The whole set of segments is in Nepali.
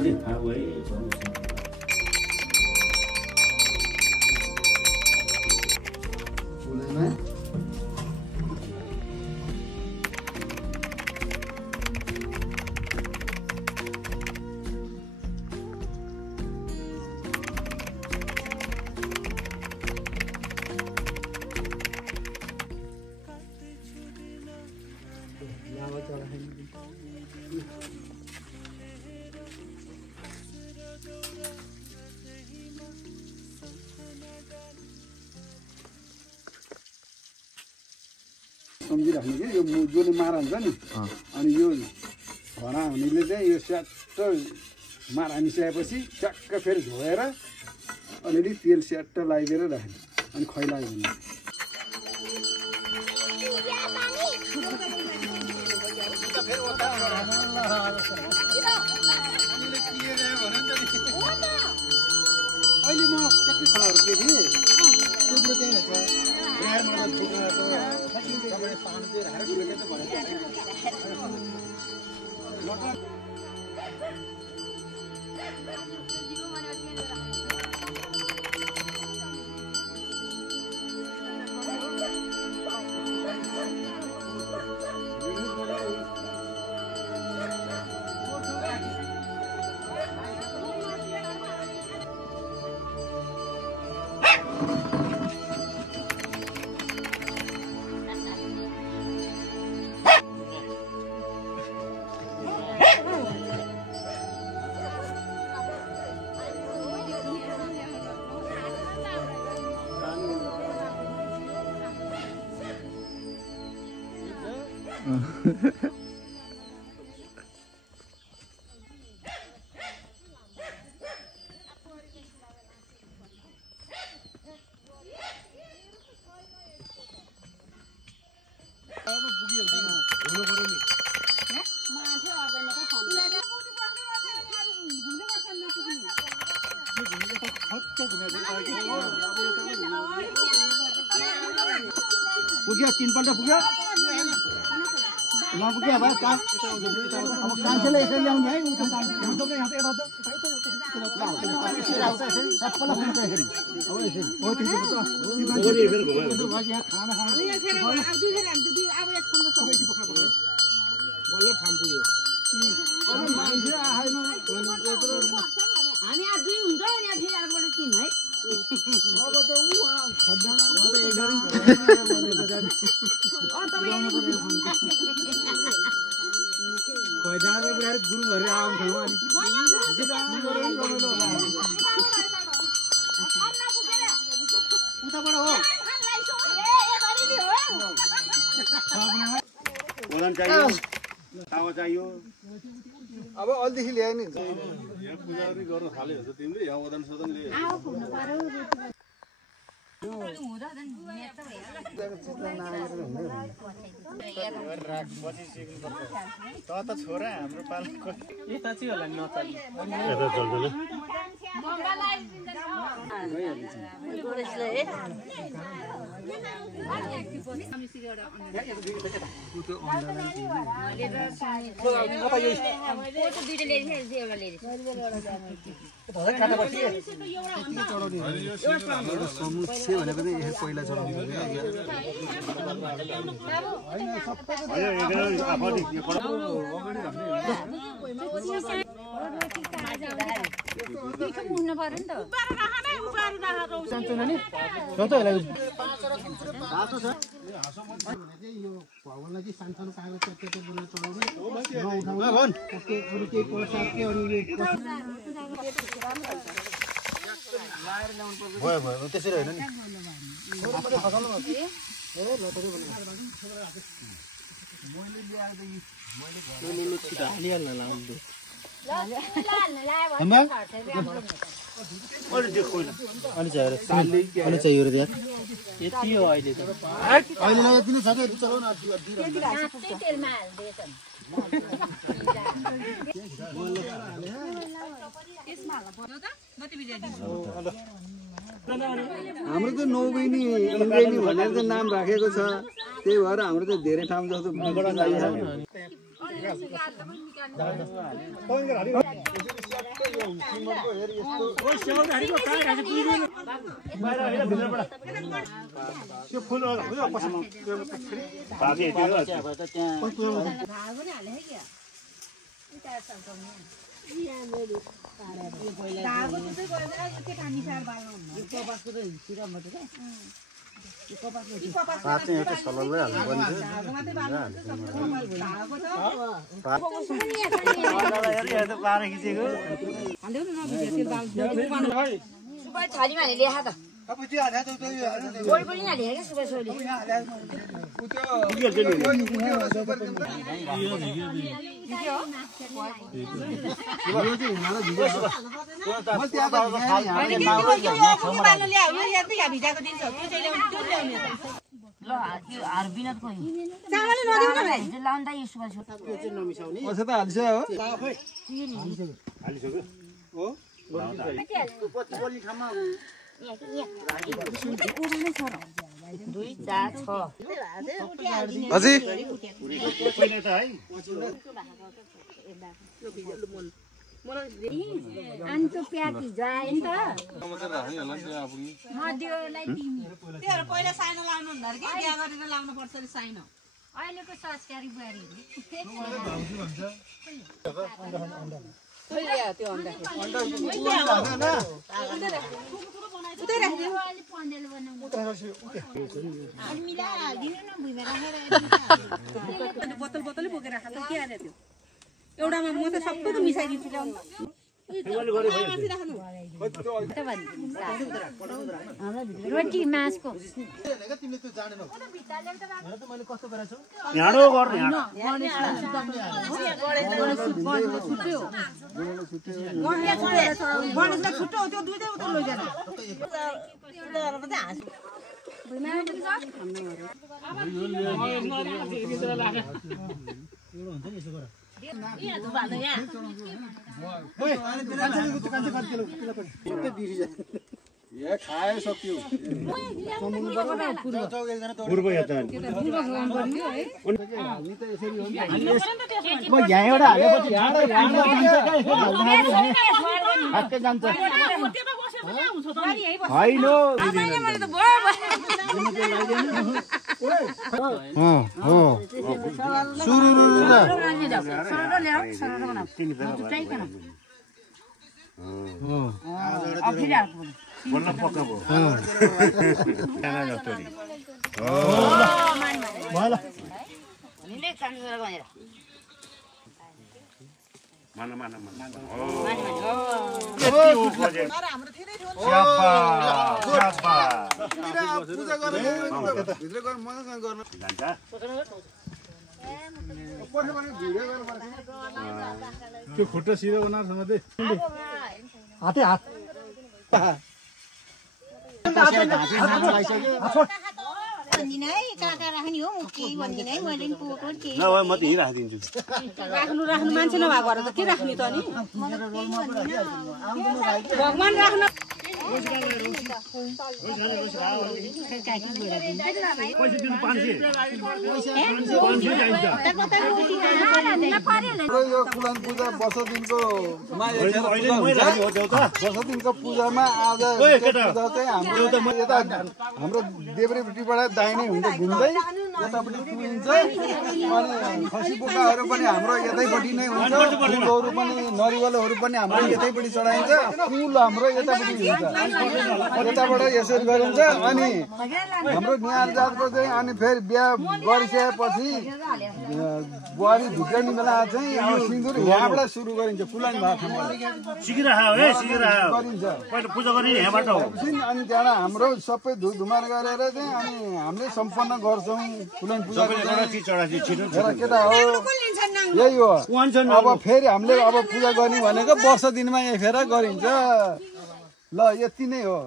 Jadi awai baru. Boleh सम्झिराख्नु कि यो जसले मार हुन्छ नि अनि यो घना हुनेले चाहिँ यो स्याट्ट मार हानिसकेपछि ट्याक्क फेरि धोएर अलिअलि तेल स्याट्ट लगाइदिएर राख्ने अनि खैलायो भने अहिले म कति खबर के थिएँ त्यो कुरो त्यही रहेछ पुग्यो तीनपल्ट पुग्यो नपुग्यो अब कान्छेले यसरी ल्याउने है गुरुहरू आउँछ उताबाट हो चाहियो अब अलिदेखि ल्याए नि पुजारी गर्न थाले हुन्छ तिमीले यहाँ ओदन सोदन लिए छोरा हाम्रो पालको यता चाहिँ होला नचाल्ने समुचे भनेको चाहिँ यहाँ पहिला चढाउनु भगवानलाई चाहिँ सानसानो कागज पेपर बनाएर चढाउने नउठाउने अरू केही प्रसाद के अरू भयो त्यसरी होइन नि अहिले चाहियो र यति हो अहिले त अहिले लगाइदिनु सक्यो चलाउन हाम्रो त नौ बहिनी इन्द्रेणी भनेर चाहिँ नाम राखेको छ त्यही भएर हाम्रो त धेरै ठाउँ जस्तो सिमलको हेर यस्तो त्यो फुल एउटा सलल्लै अन्तो प्याकी जाए नि त मध्यलाई तिमी त्योहरु पहिला साइनो लाउनु हुँदैन के बिहा गरेर लाउनु पर्छ रे साइनो अहिलेको संस्कारी बुहारीहरु बोतल बोतलै बोकेर राख्छ के हाले त्यो एउटामा म त सबैको मिसाइदिन्छु रोटी मासको छुट्टो त्यो दुईटै उता लैजानु या खाए सक्यो पूर्व यात्रा यहाँबाट हालेपछि हाक्कै जान्छ होइन बल्ल पक्का भयो जस्तो माना माना माना पूजा गरेर भित्र गएर मसँग गर्न जान्छ त्यो खुट्टा सिधा बनाएर समाते हाते हात म त हिँडिराखिदिन्छु राख्नु राख्नु मान्छे नभएको त के राख्ने त अनि भगवान राख्न पैसा दिनु 500 चाहिन्छ यो कुलान पूजा वर्ष दिनको वर्ष दिनको पूजामा आज पूजा चाहिँ हाम्रो देब्रेपट्टिबाट दाहिने हुन्छ घुम्दै यतापट्टि पुगिन्छ अनि खसी बोकाहरू पनि हाम्रो यतैपट्टि नै हुन्छ फुलहरू पनि नरिवलहरू पनि हाम्रो यतैपट्टि चढाइन्छ फुल हाम्रो यतापट्टि हुन्छ यताबाट यसरी गरिन्छ अनि हाम्रो न्याल जातको चाहिँ अनि फेरि बिहा गरिसकेपछि बुहारी भित्रनी बेला चाहिँ अब सिन्दुर यहाँबाट सुरु गरिन्छ फुलानी भाषाबाट गरिन्छ पूजा गर्ने यहाँबाट हो अनि त्यहाँबाट हाम्रो सबै धुमार गरेर चाहिँ अनि हामीले सम्पन्न गर्छौँ फुलानी पूजा केटा हो यही हो अब फेरि हामीले अब पूजा गर्ने भनेको वर्ष दिनमा यही फेर गरिन्छ ल यति नै हो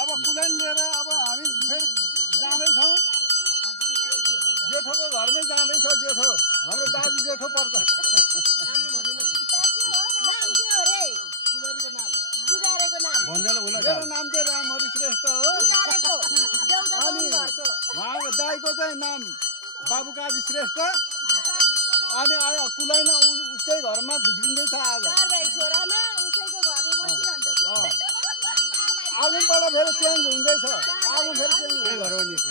अब कुलान लिएर अब हामी फेरि जाँदैछौँ जेठोको घरमै जाँदैछ जेठो हाम्रो दाजु जेठो पर्छ मेरो नाम चाहिँ रामहरि श्रेष्ठ हो अनि उहाँको दाईको चाहिँ नाम बाबुकाजी श्रेष्ठ अनि कुलाइन उसकै घरमा बिग्रिँदैछ आज आगोबाट फेरि चेन्ज हुँदैछ आगो फेरि चेन्ज हुँदैछ